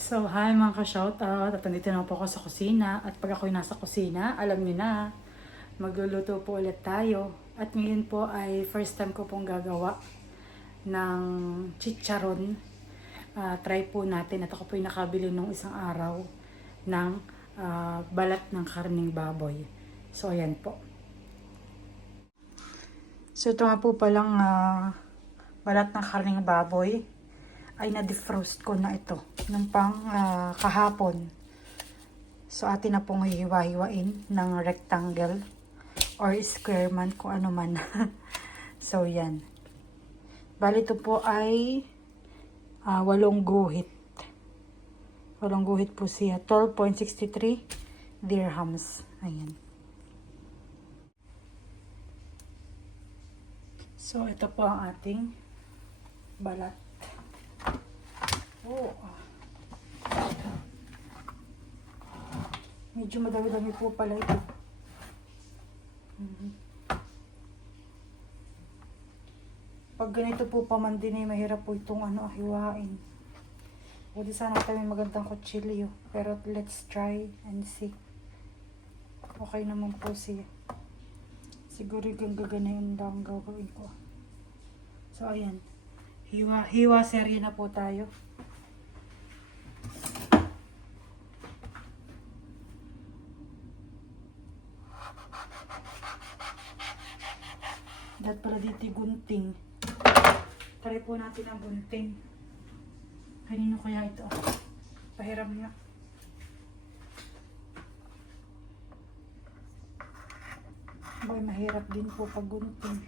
So, hi mga ka-shoutout. At nandito na po ako sa kusina. At pag ako'y nasa kusina, alam niyo na, magluluto po ulit tayo. At ngayon po ay first time ko pong gagawa ng chicharon. Try po natin. At ako po'y nakabili nung isang araw ng balat ng karning baboy. So, ayan po. So, ito nga po palang balat ng karning baboy ay na-defrost ko na ito nung pang kahapon. So, atin na pong hiwa-hiwain ng rectangle or square man, kung ano man. So, yan. Bali, ito po ay 8 guhit. 8 guhit po siya. 12.63 dirhams. Ayan. So, ito po ang ating balat. Oh. Medyo madami-dami po pala ito. Pag ganito po pamandin ay mahirap po itong hiwain. O di sana tayo may magandang kutsilyo. Pero let's try and see. Okay naman po siya. Siguro yung gaganayin lang gagawin ko. So ayan. Hiwa serye na po tayo. Dapat pala dito gunting. Try po natin ang gunting. Kanino kaya ito? Pahiram niya. Boy, mahirap din po pag gunting.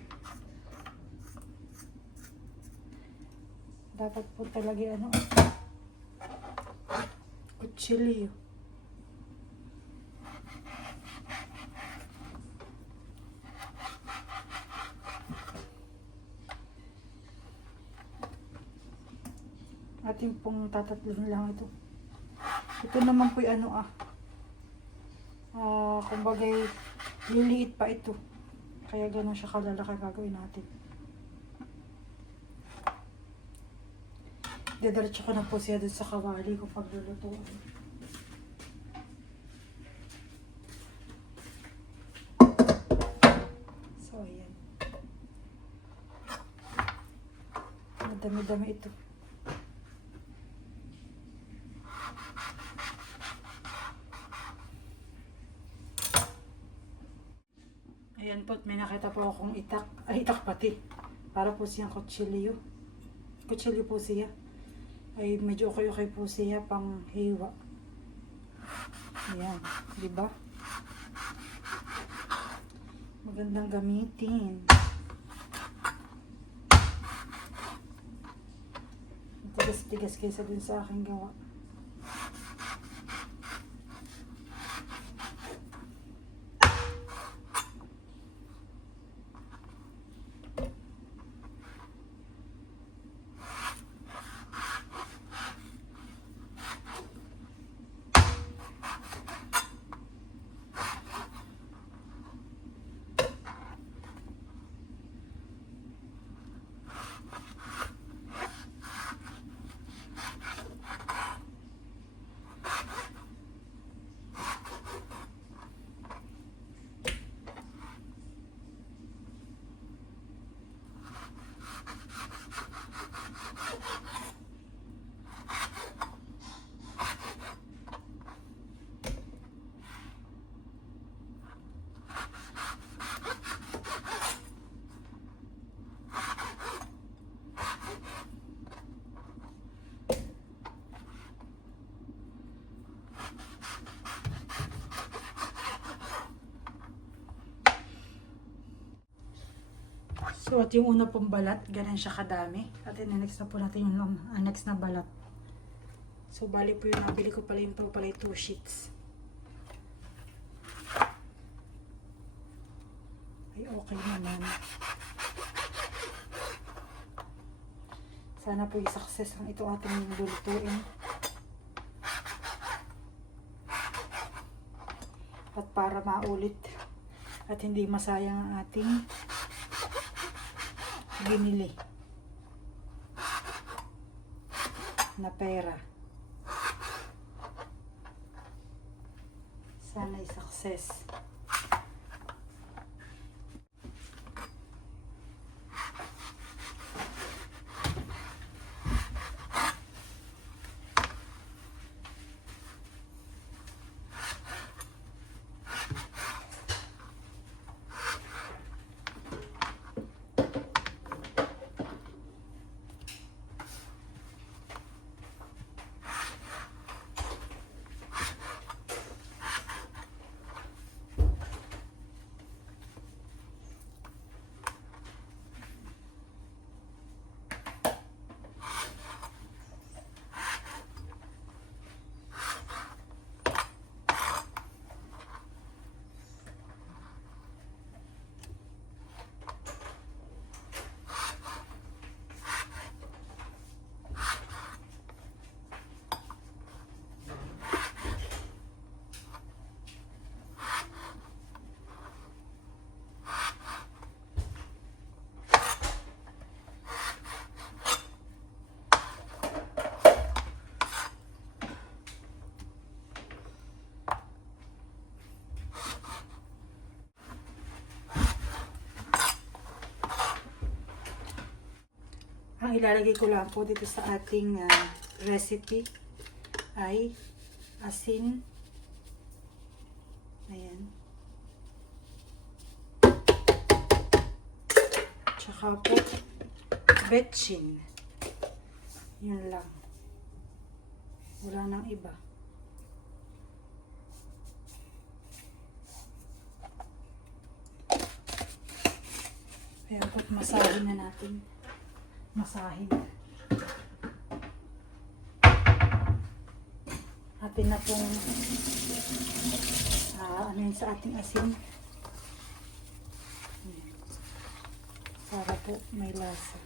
Dapat po talaga kutsilyo. Ating pong tatatlon lang ito. Ito naman po kumbaga liliit pa ito. Kaya gano'n siya kalalaki gagawin natin. Didiretso ko na po siya dun sa kawali ko paglulutuan. So, ayan. Madami-dami ito. Ayan po, may nakita po akong itak. Ay, itak pati. Para po siyang kutsilyo. Kutsilyo po siya. Ay, medyo okay po siya pang hiwa. Ayan, di ba? Magandang gamitin. Tigas-tigas kaysa dun sa aking gawa. So, at yung una pong balat, ganun siya kadami. At next na po natin yung next na balat. So, bali po yung nabili ko pala yung 2 sheets. Ay, okay naman. Sana po yung success ang ito ating lulutuin. At para maulit at hindi masayang ang ating binili na pera. Sana'y success. Ang ilalagay ko lang po dito sa ating recipe ay asin. Ayan. Tsaka po betchin. Yun lang. Wala nang iba. Kaya po masahin na natin. Masahin. Atin na pong ano yun sa ating asin. Para po may lasa.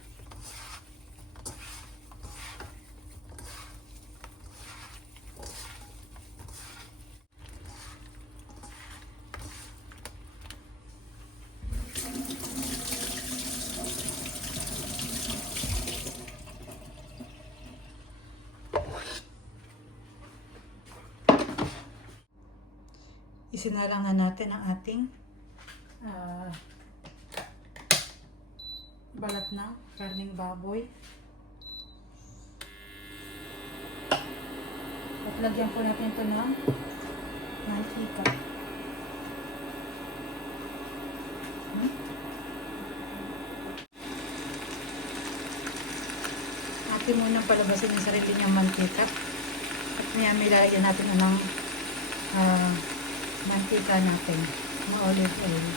Isinalang na natin ang ating balat na karning baboy. At lagyan po natin ito ng mantika. Atin muna palabasin yung sarili niyang mantika. At may lalagyan natin ng mantika natin, mga olive oil.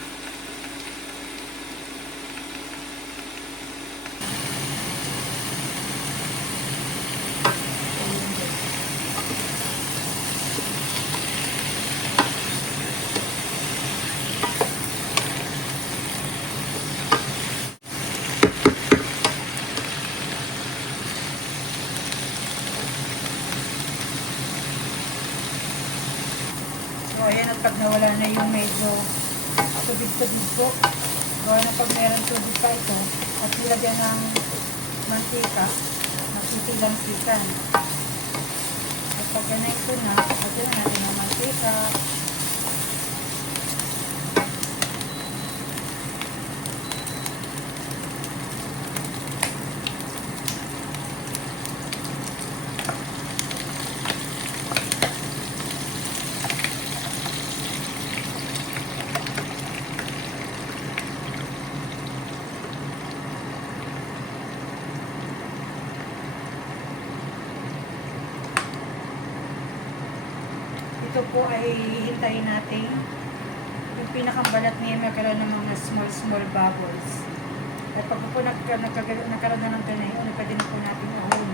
So, ayan, at pag nawala na yung medyo tubig-tubig po, gawa na pag meron tubig pa ito, at ilagyan ng mantika, masisilang-sikan. At pag ganito na, lagyan na natin ng mantika. Ito po ay hintayin natin yung pinakabalat niya magkaroon ng mga small bubbles. At pag po nagkaroon na ng ganay, pwede na po natin ahon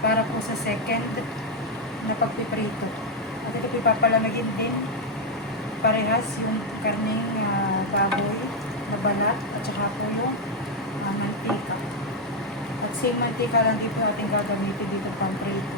para po sa second na pagpiprito. At ito po ipapalamagin din parehas yung karning baboy na balat at saka po yung mantika. At same mantika lang din po ating gagamitin dito pang prito.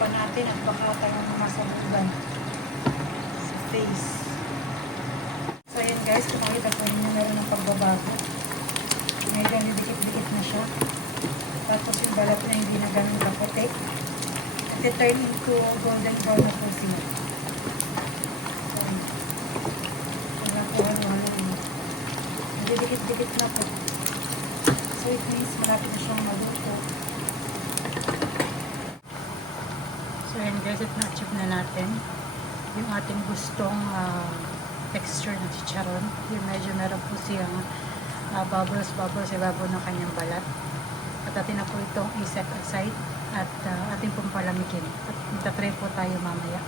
pa natin at baka tayong masabugan sa face. So ayan guys, kung makita po ninyo meron ng pagbabago. Medyo didikit-dikit na siya. Tapos yung balat na hindi na ganun kaputi. At turn into golden brown na po siya. So, wala po ano. Didikit-dikit na po. So it means malapit na siyang maluto. So ayan guys, at na-achieve na natin yung ating gustong texture ng chicharon. Yung medyo meron po siyang bubbles sa ibabaw ng kanyang balat. At atin na po itong i-set aside at ating pong palamigin. At magta-try po tayo mamaya.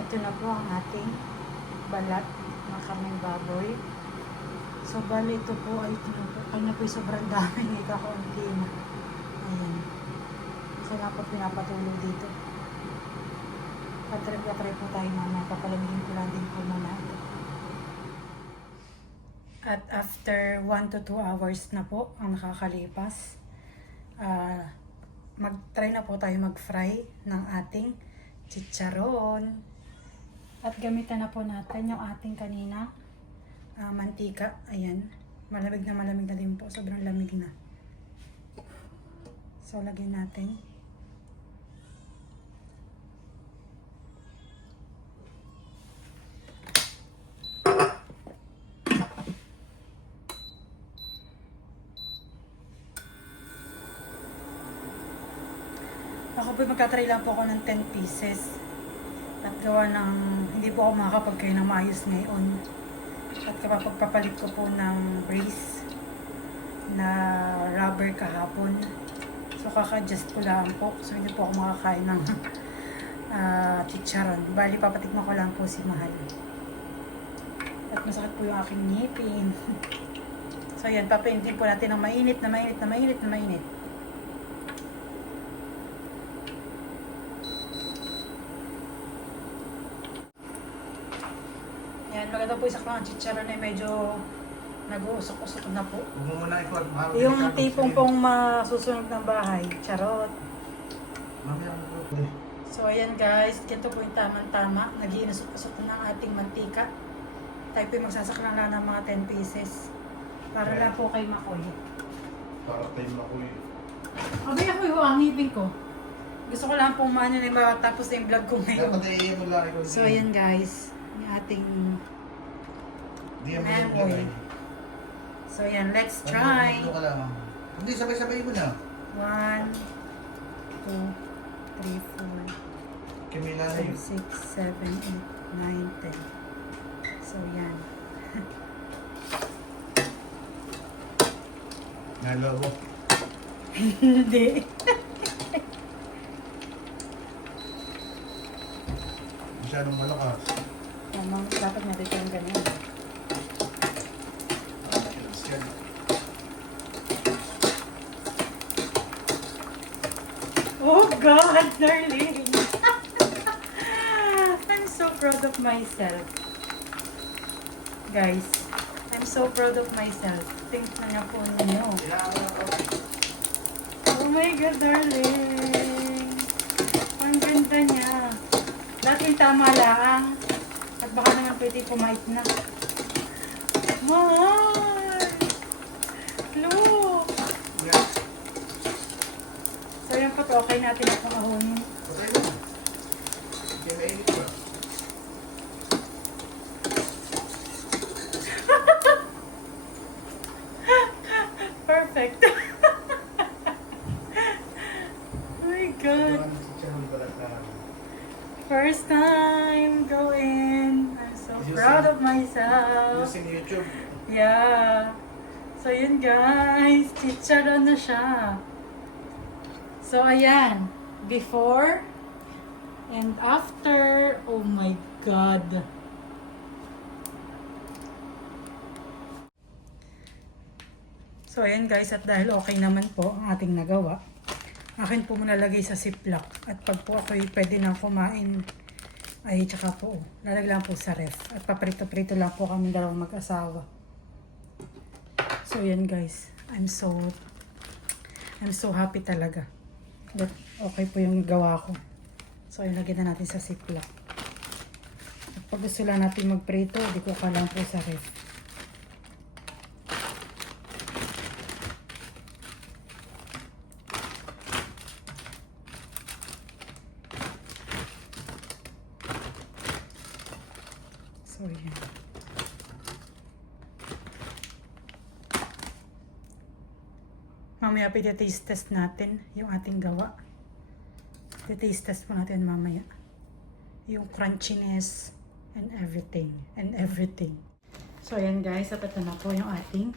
Ito na po ang ating balat ng kaming baboy. So bali ito po ay na po sobrang dami. Hindi ka konti na. Ayan. So nga po pinapatuloy dito. Patry po tayo mamaya. Papalamigin ko lang din po muna ito. At after 1 to 2 hours na po ang nakakalipas, mag-try na po tayo mag-fry ng ating chicharon. At gamitan na po natin yung ating kanina mantika. Ayan. Malamig na din po. Sobrang lamig na. So, lagyan natin. Ako po magkatry lang po ako ng 10 pieces. At gawa ng, hindi po ako makakapagkain ng maayos ngayon. At kapag papalit ko po ng brace na rubber kahapon. So kaka-adjust ko lang po. So hindi po ako makakain ng chicharon. Bali papatikman ko lang po si Mahal. At masakit po yung aking ngipin. So yan, papaintin po natin ng mainit. Yan, maganda po isa ko ang chicharon ay medyo nag-uusok-usok na po. Yung tipong pong masusunog ng bahay. Charot. So ayan guys, ganito po yung tamang-tama. Nag-iinusok-usok na ang ating mantika. Tayo po yung magsasaklang lang ng mga 10 pieces. Para lang po kay Makoy. Para kay Makoy. Abay ako yung ang ngipin ko. Gusto ko lang pong maano na matapos na yung vlog ko ngayon. Dapat i-AM mo lang ikaw. So ayan guys, yung ating Makoy. So ayan, let's try. Ano ka lang? Hindi, sabay-sabay mo na. 1, 2, 3, 4, Camila na 5, yun. 6, 7, 8, 9, 10. So yan. Nalobo. Hindi. Masyadong malakas. Tamang dapat natin ito yung ganyan. Oh God, darling! I'm so proud of myself. Guys, I'm so proud of myself. Tingnan niya po ninyo. Oh my God, darling! Ang ganda niya. Dating tama lang. At baka naman pwede kumait na. Mahal! Look! Yeah. So yung po, okay natin itong ahonin. Patay mo. Hindi mainit ba? Perfect. Oh my God. First time going. I'm so proud of myself. Using YouTube. Yeah. So yun guys, chicharon na siya. So ayan, before and after. Oh my God. So ayan guys, at dahil okay naman po ang ating nagawa, akin po muna lagay sa ziplock. At pag po ako pwede na kumain, ay tsaka po, lalagyan po sa ref. At paprito-prito lang po kami dalawang mag-asawa. So yan guys, I'm so I'm so happy talaga. That okay po yung gawa ko. So, ilagay na natin sa ziplock. At pag gusto lang natin magprito, di ko ka lang po sa ref. So, yan. Mamaya taste test natin yung ating gawa. Taste test po natin mamaya. Yung crunchiness and everything. So, ayan guys. At ito na po yung ating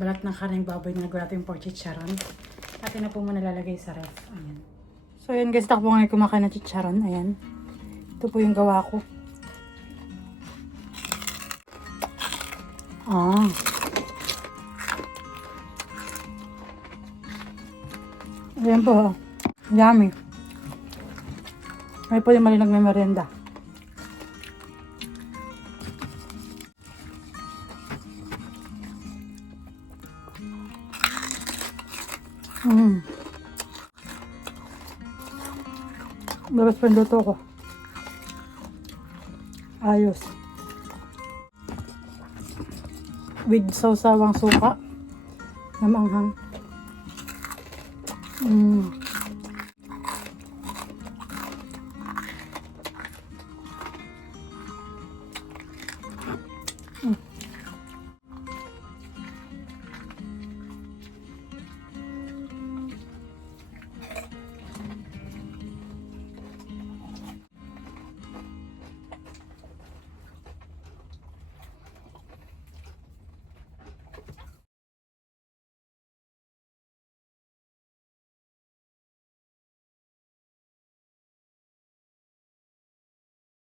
balat ng karneng baboy na nagawa natin yung pork chicharon. Atin na po muna lalagay sa ref. Ayan. So, ayan guys. Takbo ngayon kumakain ng chicharon. Ayan. Ito po yung gawa ko. Ayan po. Yummy. May po yung mali nagme-merienda. Labas pa yung luto ko. Ayos. With sawsawang suka na maanghang.